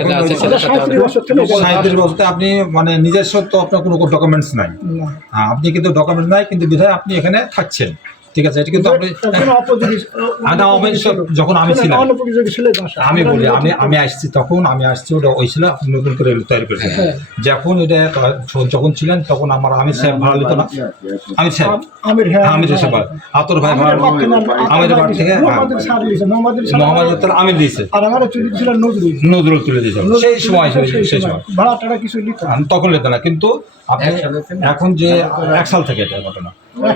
এখন সাঁত্রিশ বছর আপনি মানে নিজস্ব তো আপনার কোনো ডকুমেন্টস নাই। হ্যাঁ আপনি কিন্তু ডকুমেন্টস নাই কিন্তু বিধায় আপনি এখানে থাকছেন। ঠিক আছে এটা কিন্তু আপনি যখন আমি ছিলাম। আমি বলি আমি আমি আসছি তখন আমি আসছি ওটা ওই ছিল আপনি নতুন করে তৈরি করেছেন। হ্যাঁ। যখন এটা যখন ছিলেন তখন আমার আমি সাহেব ভাড়া নিত না। আমি সাহেব। আম- হ্যাঁ আতর ভাই ভাড়া। আমাদের বাড়ি থেকে হ্যাঁ। মোহাম্মদ তাহলে আমি দিয়েছে। আর আমার চুরি ছিল নজরুল। নজরুল তুলে দিয়েছিল সেই সময় সেই- সময়। ভাড়া টাড়া কিছু নিত তখন লেতে না কিন্তু আপনি এখন যে এক সাল থেকে এটা ঘটনা।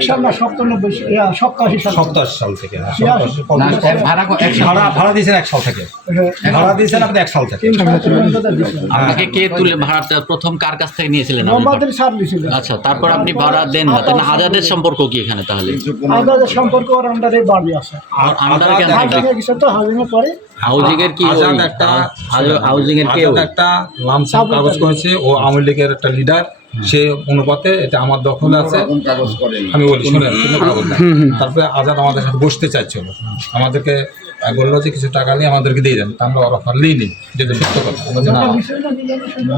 সাল না সপ্তানব্বই সপ্তাশি সাল সপ্তাশ সাল থেকে ছিয়াশি। সপ্তাশি, পঞ্চাশ। ভাড়া ভাড়া ভাড়া দিয়েছেন এক সাল থেকে। ভাড়া দিয়েছেন আপনি এক সাল থেকে। তিন সাল থেকে আমরা দিয়েছিলাম। আপনাকে কে তুলে ভাড়াটা প্রথম কার কাছ থেকে নিয়েছিলেন আপনি? মোহাম্মদের সার দিয়েছিল আচ্ছা তারপর আপনি ভাড়া দেন না তাহলে আজাদের সম্পর্ক কি এখানে তাহলে? সম্পর্ক আর আন্ডারে বাড়ি আছে। আন্ডারে কেন আজাদ থাকে? হাউজিং এ গেছে তো হাউজিং এ পরে। হাউজিং এর কি আজাদ একটা হাউজিং এর কে একটা লামসাম কাগজ করেছে ও আওয়ামী লীগের একটা লিডার সে অনুপাতে এটা আমার দখলে আছে। আমি বলি শুনেন কোনো কাগজ না তারপরে আজাদ আমাদের সাথে বসতে চাইছিল। আমাদেরকে বলল যে কিছু টাকা নিয়ে আমাদেরকে দিয়ে দেন। তা আমরা ওর অফার লিইনি যেটা সত্য কথা। বলছি, না না।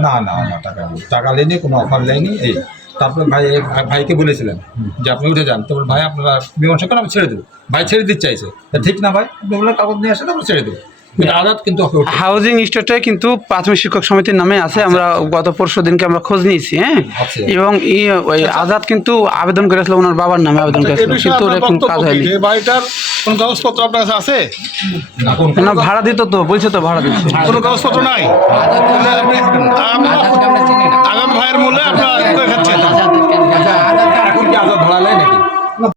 না না টাকা নেই। টাকা লেনি কোনো অফার লেনি এই। তারপরে ভাই ভাই- ভাইকে বলেছিলেন যে আপনি উঠে যান। তারপর ভাই আপনারা মীমাংসা করেন আমি ছেড়ে দেবো। ভাই ছেড়ে দিতে চাইছে। ঠিক না ভাই আপনি বললেন কাগজ নিয়ে আসেন আমরা ছেড়ে দেবো। আজাদ কিন্তু হাউজিং স্টেটে কিন্তু প্রাথমিক শিক্ষক সমিতির নামে আছে আমরা গত পরশু দিনকে আমরা খোঁজ নিয়েছি হ্যাঁ? আচ্ছা। এবং এই ওই আজাদ কিন্তু আবেদন করেছিল ওনার বাবার নামে আবেদন আচ্ছা, করেছিল কিন্তু বক্তব্য কাজ হয়নি। বাড়িটার কোনো কাগজপত্র আপনার কাছে আছে? না, ভাড়া দিত তো বলছে তো ভাড়া দিচ্ছে। কোনো কাগজপত্র নাই?